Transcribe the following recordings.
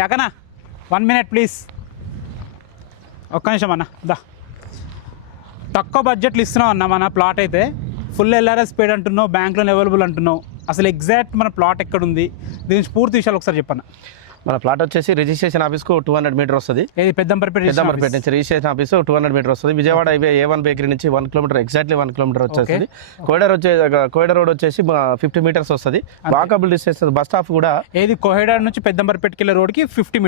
యాకనా 1 minute please, ఒక్క నిమిషం అన్న. దా తక్కువ బడ్జెట్లు ఇస్తున్నావు అన్న మన ప్లాట్ అయితే. ఫుల్ ఎల్ఆర్ఎస్ పేడ్ అంటున్నావు, బ్యాంక్ లోన్ అవైలబుల్ అంటున్నావు. అసలు ఎగ్జాక్ట్ మన ప్లాట్ ఎక్కడుంది, దీని పూర్తి విషయాలు ఒకసారి చెప్పన్న. మన ప్లాట్ వచ్చేసి రిజిస్ట్రేషన్ ఆఫీస్కు 200 మీటర్ వస్తుంది. ఇది పెద్దంబర్పేట నుంచి రిజిస్ట్రేషన్ ఆఫీస్ 200 మీటర్ వస్తుంది. విజయవాడ హైవే A1 బేకరీ నుంచి 1 కిలోమీటర్, ఎగ్జాక్ట్లీ 1 కిలోమీటర్ వచ్చేస్తుంది. కోయిడా రోడ్ వచ్చేసి 50 మీటర్స్ వస్తుంది. వాకబుల్ డిస్టెన్స్ బస్ స్టాప్ కూడా ఏది కోహెడా నుంచి పెద్దంబర్పేటకి వెళ్ళే రోడ్కి 50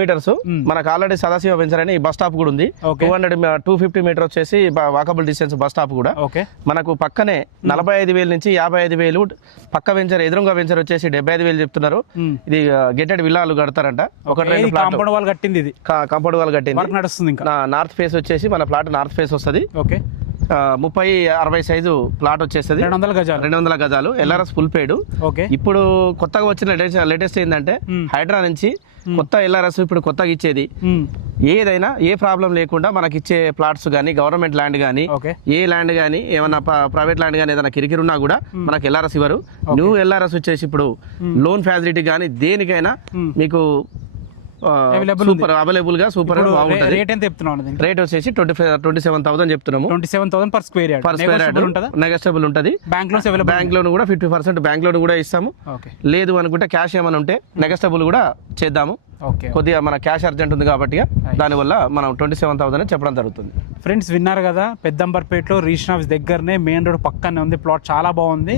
మీటర్స్. మనకు ఆల్రెడీ సదాశివ వెంచర్ అని బస్ స్టాప్ కూడా ఉంది. 250 మీటర్ వచ్చేసి వాకబుల్ డిస్టెన్స్ బస్ స్టాప్ కూడా. మనకు పక్కనే 45,000 నుంచి 55,000 పక్క వెంచర్, ఎదురుగా వెంచర్ వచ్చేసి 75,000 చెప్తున్నారు. ఇది గేటెడ్ విల్లాలు కడతారంట. కాంపౌండ్ వాల్ కట్టింది, ఇది కాంపౌండ్ వాల్ కట్టింది, నడుస్తుంది. ఇంకా నార్త్ ఫేస్ వచ్చేసి మన ప్లాట్ నార్త్ ఫేస్ వస్తుంది. 30-60 సైజు ప్లాట్ వచ్చేస్తుంది. 200 గజాలు ఎల్ఆర్ఎస్ ఫుల్ పేడ్. ఇప్పుడు కొత్తగా వచ్చిన లేటెస్ట్ ఏంటంటే హైడ్రా నుంచి కొత్త ఎల్ఆర్ఎస్ ఇప్పుడు కొత్తగా ఇచ్చేది. ఏదైనా ఏ ప్రాబ్లం లేకుండా మనకి ఇచ్చే ప్లాట్స్ కానీ, గవర్నమెంట్ ల్యాండ్ కానీ, ఏ ల్యాండ్ కానీ, ఏమన్నా ప్రైవేట్ ల్యాండ్ కానీ ఏదైనా కిరికిరి ఉన్నా కూడా మనకి ఎల్ఆర్ఎస్ ఇవ్వరు. న్యూ ఎల్ఆర్ఎస్ వచ్చేసి ఇప్పుడు లోన్ ఫెసిలిటీ కానీ దేనికైనా మీకు అవైలబుల్ గా సూపర్ బాగుంటుంది. రేట్ వచ్చేసి 27,000 చెప్తున్నాము. 27,000 పర్ స్క్వేర్ యార్డ్. నెగోషియబుల్ ఉంటుంది. బ్యాంక్ లోన్ కూడా 50% బ్యాంక్ లోన్ కూడా ఇస్తాము. లేదు అనుకుంటే క్యాష్ ఏమైనా ఉంటే నెగోషియబుల్ కూడా చేద్దాము. కొద్దిగా మన క్యాష్ అర్జెంట్ ఉంది కాబట్టి దానివల్ల మనం 27,000 చెప్పడం జరుగుతుంది. ఫ్రెండ్స్ విన్నారు కదా, పెద్దంబర్పేటలో రిజిస్ట్రేషన్ ఆఫీస్ దగ్గరనే, మెయిన్ రోడ్ పక్కనే ఉంది. ప్లాట్ చాలా బాగుంది,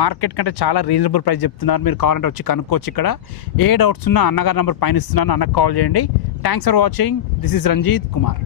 మార్కెట్ కంటే చాలా రీజనబుల్ ప్రైస్ చెప్తున్నారు. మీరు కావాలంటే వచ్చి కనుక్కోవచ్చు. ఇక్కడ ఏ డౌట్స్ ఉన్నా అన్నగారి నెంబర్ పైన ఇస్తున్నాను, అన్నకు కాల్ చేయండి. Thanks for watching. This is Ranjith Kumar.